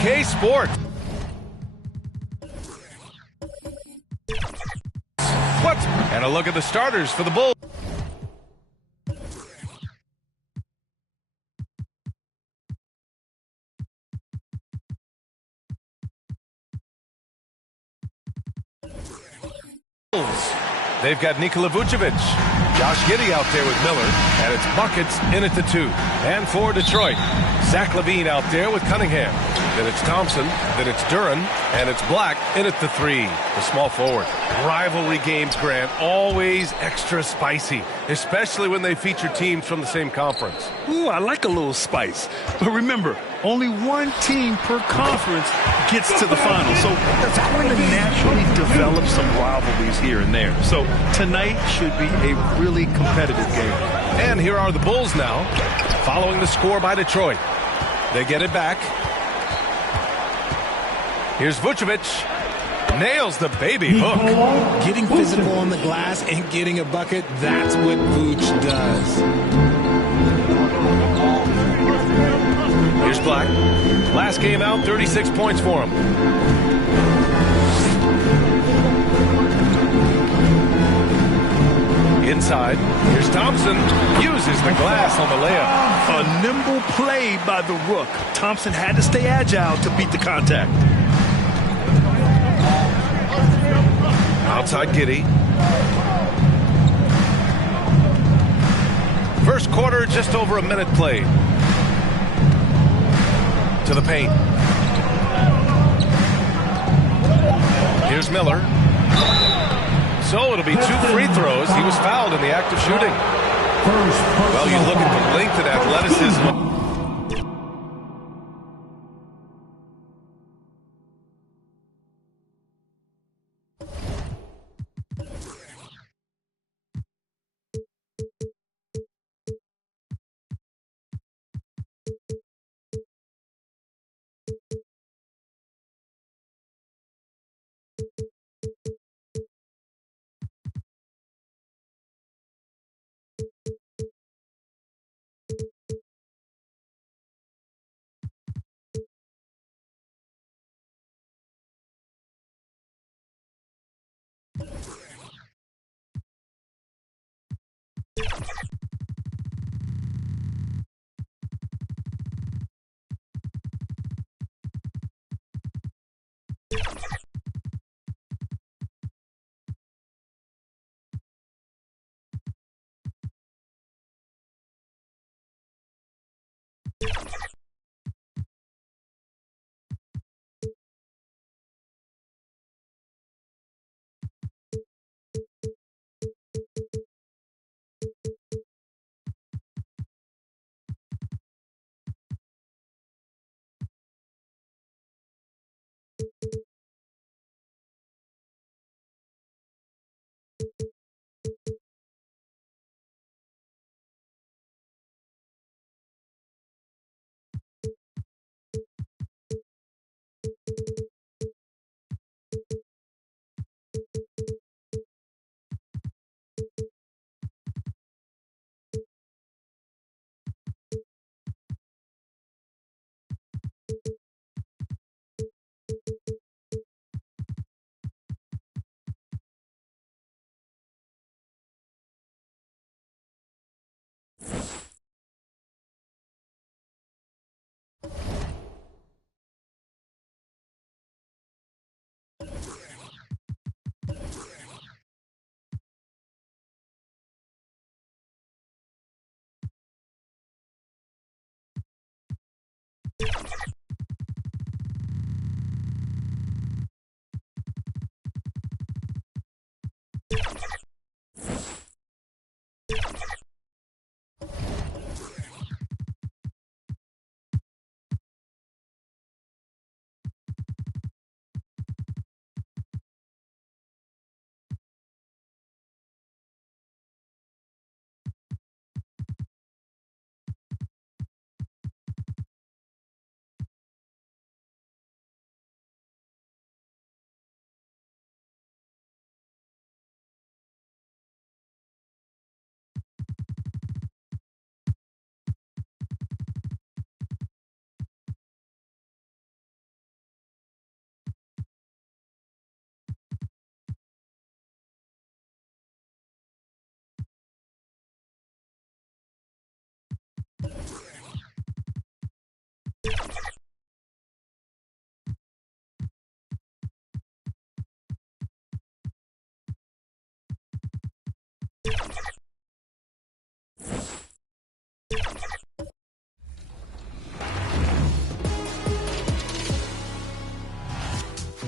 KK Sports. What? And a look at the starters for the Bulls. They've got Nikola Vucevic, Josh Giddey out there with Miller, and it's buckets in at the 2. And for Detroit, Zach LaVine out there with Cunningham. Then it's Thompson, then it's Duren, and it's Black in at the 3, the small forward. Rivalry games, Grant, always extra spicy, especially when they feature teams from the same conference. Ooh, I like a little spice. But remember, only one team per conference gets to the final. So that's going to naturally develop some rivalries here and there. So tonight should be a really competitive game. And here are the Bulls now, following the score by Detroit. They get it back. Here's Vucevic. Nails the baby hook. Getting physical on the glass and getting a bucket, that's what Vooch does. Here's Black. Last game out, 36 points for him. Inside, here's Thompson. Uses the glass on the layup. A nimble play by the Rook. Thompson had to stay agile to beat the contact. Outside Giddey. First quarter, just over a minute played. To the paint. Here's Miller. So it'll be 2 free throws. He was fouled in the act of shooting. Well, you look at the length and athleticism.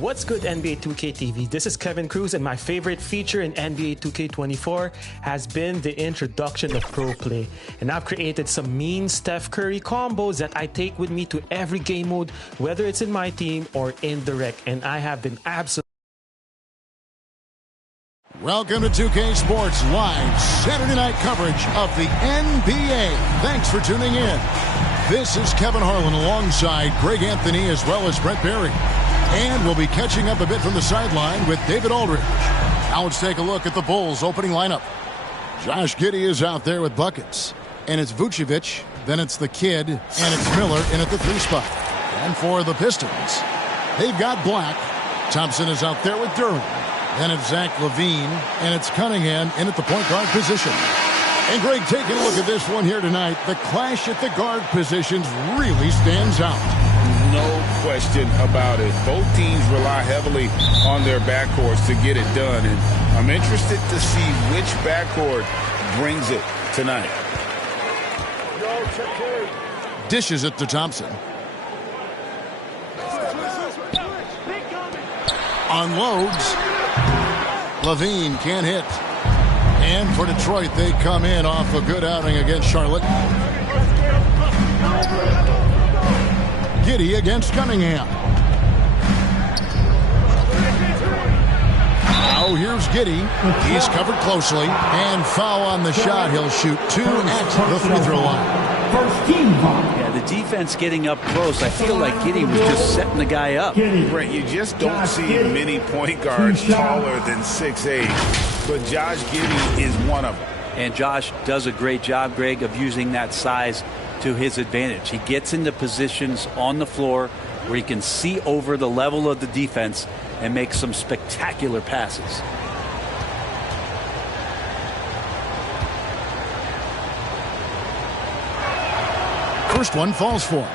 What's good, NBA 2K TV? This is Kevin Cruz, and my favorite feature in NBA 2K24 has been the introduction of Pro Play. And I've created some mean Steph Curry combos that I take with me to every game mode, whether it's in my team or in the rec, and I have been absolutely... Welcome to 2K Sports Live Saturday night coverage of the NBA. Thanks for tuning in. This is Kevin Harlan alongside Greg Anthony as well as Brett Barry. And we'll be catching up a bit from the sideline with David Aldridge. Now let's take a look at the Bulls' opening lineup. Josh Giddey is out there with buckets. And it's Vucevic, then it's the kid, and it's Miller in at the 3 spot. And for the Pistons, they've got Black. Thompson is out there with Duren. Then it's Zach LaVine, and it's Cunningham in at the point guard position. And Greg, taking a look at this one here tonight, the clash at the guard positions really stands out. No question about it. Both teams rely heavily on their backcourts to get it done, and I'm interested to see which backcourt brings it tonight. Dishes it to Thompson. Unloads. LaVine can't hit. And for Detroit, they come in off a good outing against Charlotte. Giddey against Cunningham. Now here's Giddey. He's covered closely. And foul on the shot. He'll shoot 2 at the free throw line. Yeah, the defense getting up close. I feel like Giddey was just setting the guy up. Brett, you just don't see many point guards taller than 6'8", but Josh Giddey is one of them. And Josh does a great job, Greg, of using that size to his advantage. He gets into positions on the floor where he can see over the level of the defense and make some spectacular passes. First one falls for him.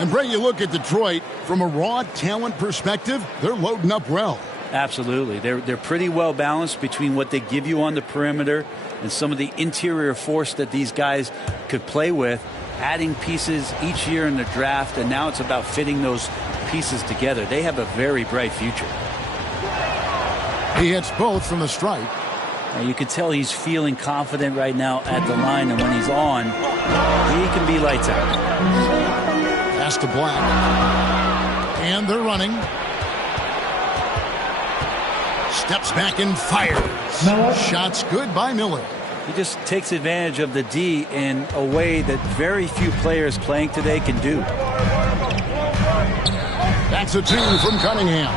And Bray, you look at Detroit from a raw talent perspective, they're loading up well. Absolutely. They're pretty well balanced between what they give you on the perimeter and some of the interior force that these guys could play with, adding pieces each year in the draft, and now it's about fitting those pieces together. They have a very bright future. He hits both from the stripe. You can tell he's feeling confident right now at the line, and when he's on, he can be lights out. Pass to Black. And they're running. Steps back and fires. Shots good by Miller. He just takes advantage of the D in a way that very few players playing today can do. That's a 2 from Cunningham.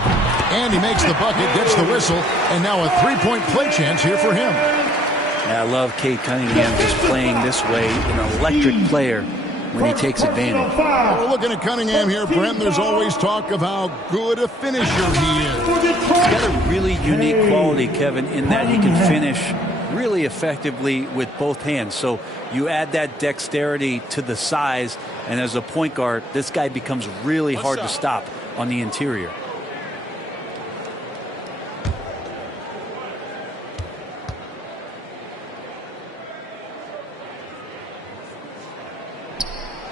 And he makes the bucket, gets the whistle, and now a 3-point play chance here for him. Yeah, I love Cade Cunningham just playing this way, an electric player when he takes advantage. Well, looking at Cunningham here, Brent, there's always talk of how good a finisher he is. He's got a really unique quality, Kevin, in that he can finish really effectively with both hands. So you add that dexterity to the size, and as a point guard, this guy becomes really hard to stop on the interior.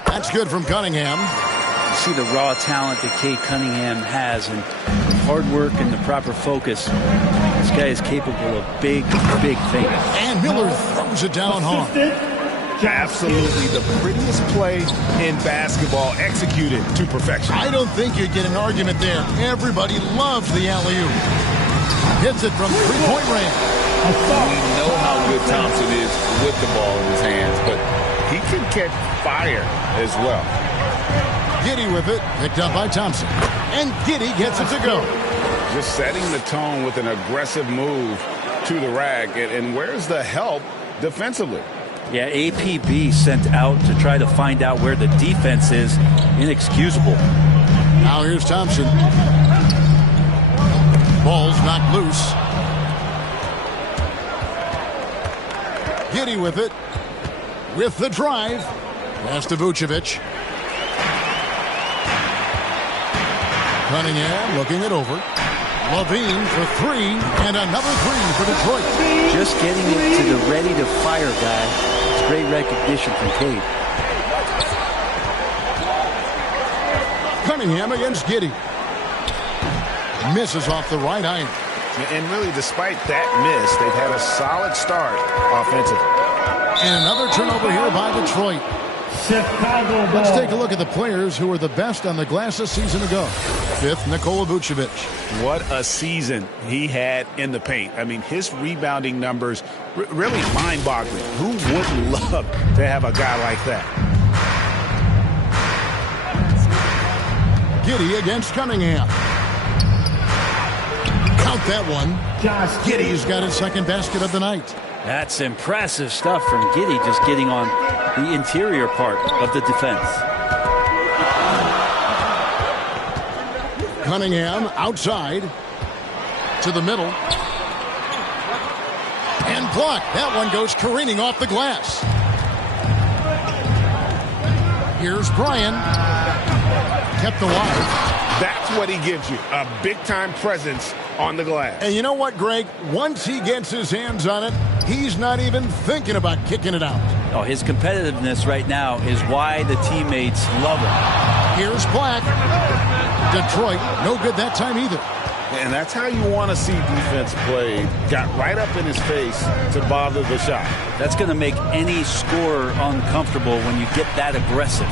That's good from Cunningham. You see the raw talent that Cade Cunningham has, and with hard work and the proper focus, this guy is capable of big, big things. And Miller throws it down hard. Absolutely the prettiest play in basketball, executed to perfection. I don't think you'd get an argument there. Everybody loves the alley-oop. Hits it from three-point range. We know how good Thompson is with the ball in his hands, but he can catch fire as well. Giddey with it, picked up by Thompson. And Giddey gets it to go. Just setting the tone with an aggressive move to the rack. And where's the help defensively? Yeah, APB sent out to try to find out where the defense is. Inexcusable. Now here's Thompson. Ball's knocked loose. Giddey with it. With the drive. Pass to Vucevic. Cunningham looking it over. LaVine for three, and another three for Detroit. Just getting it to the ready-to-fire guy. It's great recognition from Cade. Cunningham against Giddey. Misses off the right iron. And really, despite that miss, they've had a solid start offensively. And another turnover here by Detroit. Let's take a look at the players who were the best on the glass a season ago. Fifth, Nikola Vucevic. What a season he had in the paint. I mean, his rebounding numbers really mind-boggling. Who wouldn't love to have a guy like that? Giddey against Cunningham. Count that one. Giddey's got his second basket of the night. That's impressive stuff from Giddey, just getting on the interior part of the defense. Cunningham outside to the middle. And blocked. That one goes careening off the glass. Here's Bryan. Kept alive. That's what he gives you, a big-time presence on the glass. And you know what, Greg? Once he gets his hands on it, he's not even thinking about kicking it out. Oh, his competitiveness right now is why the teammates love him. Here's Black. Detroit, no good that time either. And that's how you want to see defense play. Got right up in his face to bother the shot. That's going to make any scorer uncomfortable when you get that aggressive.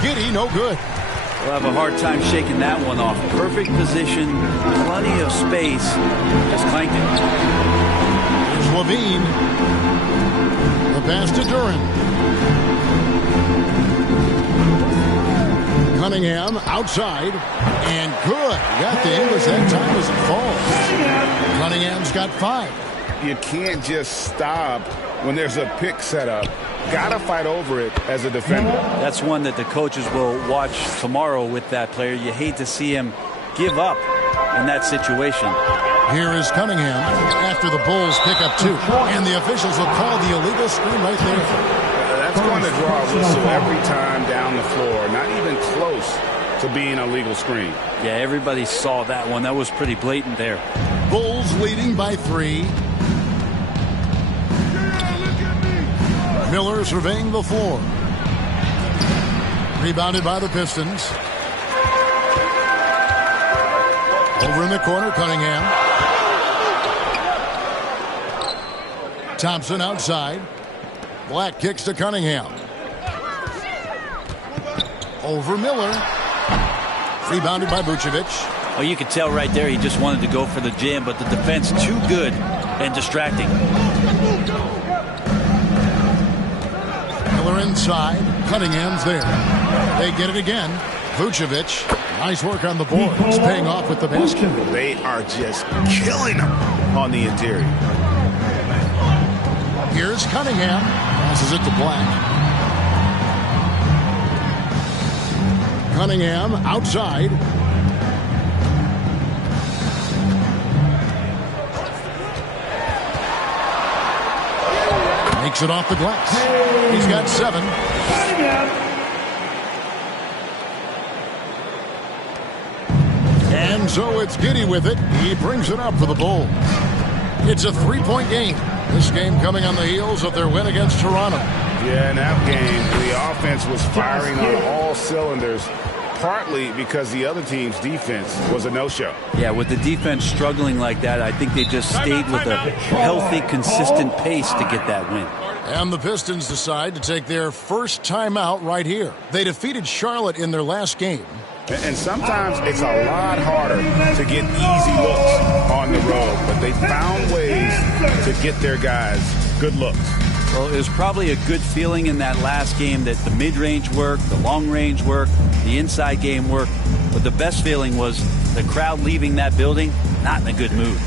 Giddey, no good. We'll have a hard time shaking that one off. Perfect position, plenty of space. Just clanked it. Here's Levine. The pass to Duren. Cunningham outside. And good. Got the English that time as it falls. Cunningham's got 5. You can't just stop when there's a pick set up. Gotta fight over it as a defender. That's one that the coaches will watch tomorrow with that player. You hate to see him give up in that situation. Here is Cunningham after the Bulls pick up 2. And the officials will call the illegal screen right there. That's going to draw a whistle every time down the floor. Not even close to being a legal screen. Yeah, everybody saw that one. That was pretty blatant there. Bulls leading by 3. Miller surveying the floor. Rebounded by the Pistons. Over in the corner, Cunningham. Thompson outside. Black kicks to Cunningham. Over Miller. Rebounded by Vucevic. Oh, you could tell right there he just wanted to go for the jam, but the defense too good and distracting. Miller inside. Cunningham's there. They get it again. Vucevic. Nice work on the board. It's paying off with the basket. They are just killing them on the interior. Here's Cunningham. Passes it to Black. Cunningham outside. Makes it off the glass. He's got 7. And so it's Giddey with it. He brings it up for the Bulls. It's a 3-point game. This game coming on the heels of their win against Toronto. Yeah, in that game, the offense was firing on all cylinders, partly because the other team's defense was a no-show. Yeah, with the defense struggling like that, I think they just stayed with a healthy, consistent pace to get that win. And the Pistons decide to take their first timeout right here. They defeated Charlotte in their last game. And sometimes it's a lot harder to get easy looks on the road, but they found ways to get their guys good looks. Well, it was probably a good feeling in that last game that the mid-range worked, the long-range worked, the inside game worked. But the best feeling was the crowd leaving that building not in a good mood.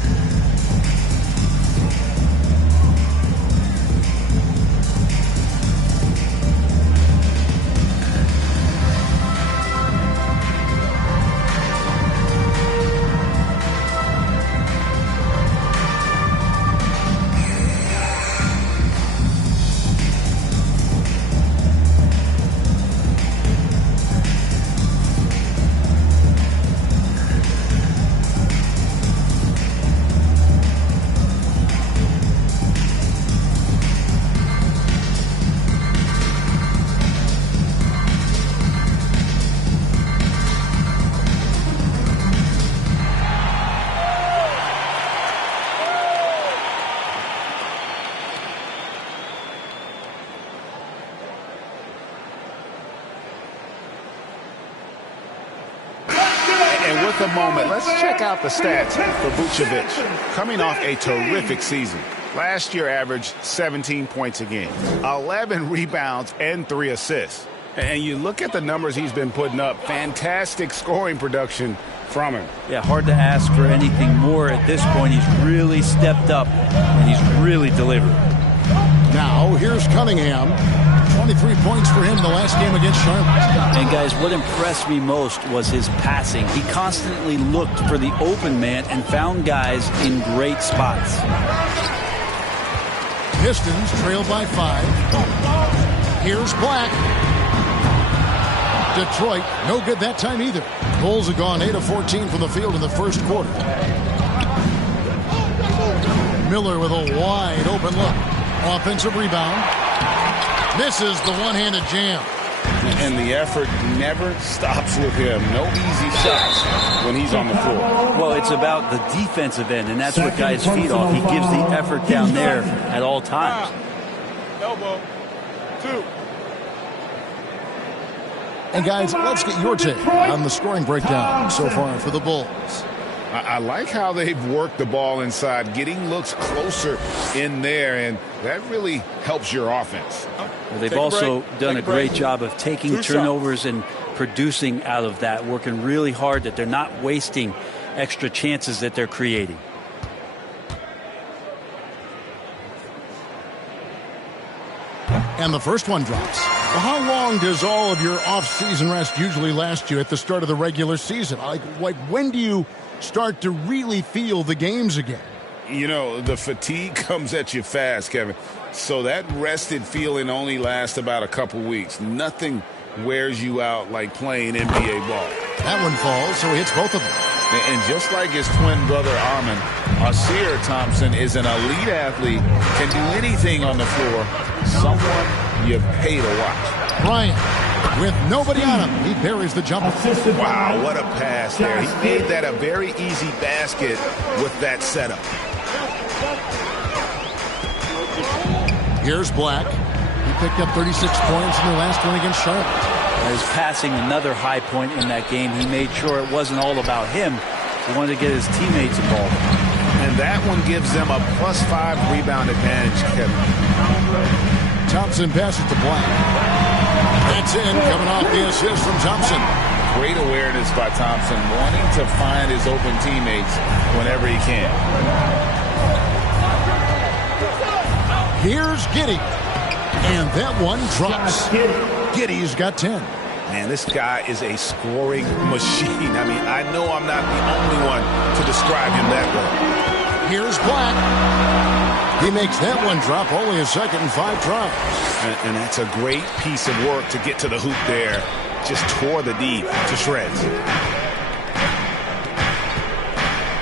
And with a moment, let's check out the stats for Vucevic. Coming off a terrific season. Last year averaged 17 points a game, 11 rebounds, and 3 assists. And you look at the numbers he's been putting up, fantastic scoring production from him. Yeah, hard to ask for anything more at this point. He's really stepped up, and he's really delivered. Now, here's Cunningham. 23 points for him in the last game against Charlotte. And, guys, what impressed me most was his passing. He constantly looked for the open man and found guys in great spots. Pistons trail by 5. Here's Black. Detroit, no good that time either. Bulls have gone 8 of 14 from the field in the first quarter. Miller with a wide open look. Offensive rebound. Misses the one-handed jam. And the effort never stops with him. No easy shots when he's on the floor. Well, it's about the defensive end, and that's what guys feed off. He gives the effort down there at all times. Elbow. 2. And guys, let's get your take on the scoring breakdown so far for the Bulls. I like how they've worked the ball inside, getting looks closer in there, and that really helps your offense. Well, they've also done a great job of taking turnovers and producing out of that, working really hard that they're not wasting extra chances that they're creating. And the first one drops. Well, how long does all of your off-season rest usually last you at the start of the regular season? Like when do you start to really feel the games again? You know, the fatigue comes at you fast, Kevin. So that rested feeling only lasts about a couple weeks. Nothing wears you out like playing NBA ball. That one falls, so he hits both of them. And just like his twin brother Armin, Ausar Thompson is an elite athlete, can do anything on the floor. Someone you pay to watch. Bryant, with nobody on him, he buries the jumper. Wow, what a pass there. He made that a very easy basket with that setup. Here's Black. He picked up 36 points in the last one against Charlotte. His passing, another high point in that game. He made sure it wasn't all about him. He wanted to get his teammates involved. And that one gives them a +5 rebound advantage, Kevin. Thompson passes to Black. That's in, coming off the assist from Thompson. Great awareness by Thompson, wanting to find his open teammates whenever he can. Here's Giddey. And that one drops. Giddey's got 10. Man, this guy is a scoring machine. I mean, I know I'm not the only one to describe him that way. Here's Black. He makes that one drop, only a second and 5 tries. And that's a great piece of work to get to the hoop there. Just tore the D to shreds.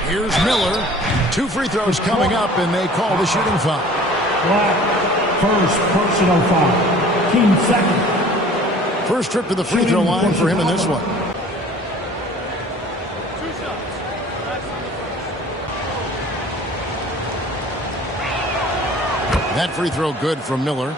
Here's Miller. 2 free throws coming up, and they call the shooting foul. Black, first personal foul. Team second. First trip to the free throw line for him in this one. That free throw good from Miller.